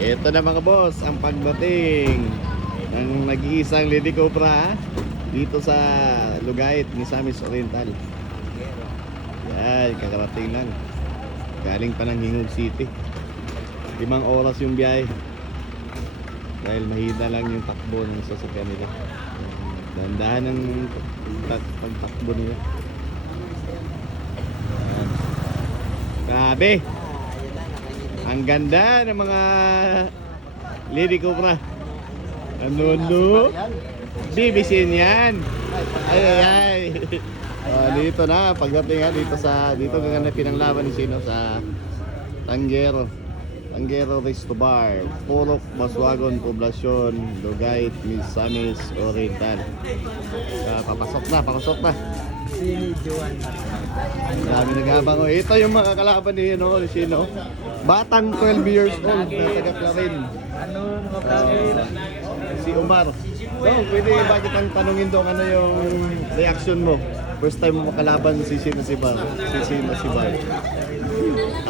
Ito na mga boss, ang pagdating ng nag-iisang Lady Cobra dito sa Lugait, Misamis Oriental. Yan, kakarating lang. Galing pa ng Hingog City. 5 oras yung biyahe. Dahil mahina lang yung takbo ng sasakyan nila. Dandahan ng pagtakbo nila. Yan. Grabe! Ang ganda ng mga Lady Cobra. Ano? Bibisin yan. Ay. Dito na, pagdating nga dito gaganapin ang laban ni Sino sa Tanguero Resto Bar, Purok, Maswagon, Poblasyon, Lugait, Misamis Oriental. Papasok na. Dami nag-abang. Ito yung mga kalaban ni Sino. Batang 12 years old na taga Clarin. Ano mga vlogger? Si Omar. So, pwede bakit ang tanungin doon ano yung reaction mo? First time mo makalaban si Sino Sibar.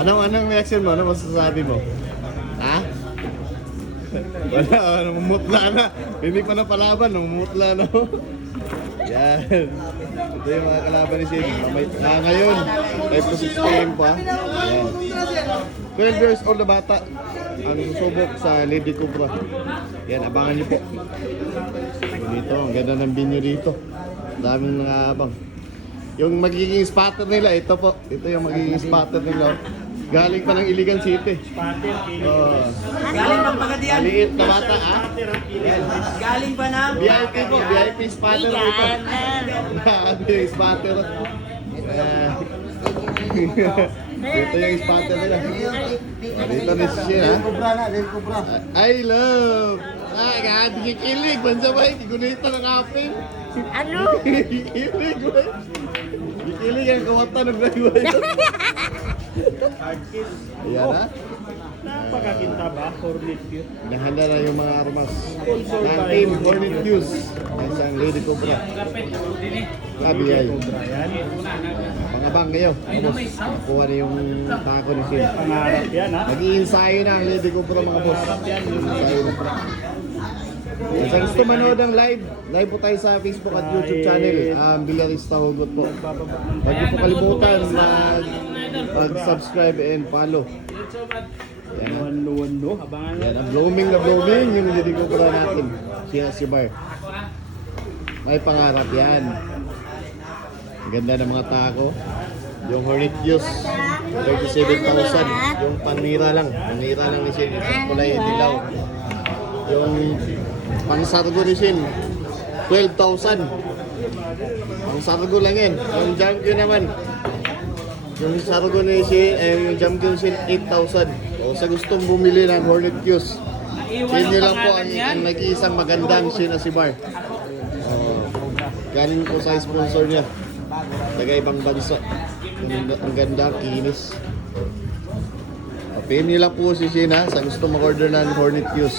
Anong reaction mo? Ano masasabi mo? Ha? Wala, namumutla na. Hindi pa napalaban, namumutla na. Yan. Ito yung mga kalaban ni Sino. Ngayon, may prosesting pa. Yan. 12 years old na bata ang susubok sa Lady Cobra. Yan, abangan niyo po. Dito, ang ganda ng binyo dito. Daming nakaabang. Yung magiging spotter nila, ito po. Ito yung magiging spotter nila. Galing pa ng Iligan City. Galing pang Pagadian. Maliit na bata, ha? Yan. Galing pa na. VIP po, VIP spotter ito. Yung spotter. Ito yung spotter nila. Dito na siya, ha? I love! Ay, kikilig. Bansabay, kigunita ng kapin. Ano? Kikilig, boy. Kikilig ang kawatan ng driveway. Ayan, ha? Napakakinta ba? Hornet yun. Nahanda na yung mga armas ng Team Hornet News. Isang Lady Cobra. Sabi yan. Pangabang kayo. Nakuha na yung tako ni Sin. Pangarap yan ha? Nag-i-ensayo na ang Lady Cobra mga boss. Ensayo na. Sa gusto manood ng live po tayo sa Facebook at YouTube channel. Villarista Hugot po. Huwag niyo po kalimutan mag-subscribe and follow. Yan. Abangan Yan, ang blooming yung Lady Cobra natin. Si Bar. May pangarap yan. Ang ganda ng mga tako. Yung Hornet News, 37,000. Yung panira lang ni Sin. Yung kulay dilaw. Yung pansargo ni Sin, 12,000. Pansargo lang yan. Yung champion naman. Yung sargo ni Sin, yung champion Sin, 8,000. O sa gustong bumili ng Hornet News, yun lang po ang nag-iisang magandang Bar. Galing po sa sponsor niya. Taga ibang bansa. Ang ganda, kinis. Pin nila po si Sina sa gusto mag-order ng Hornet News.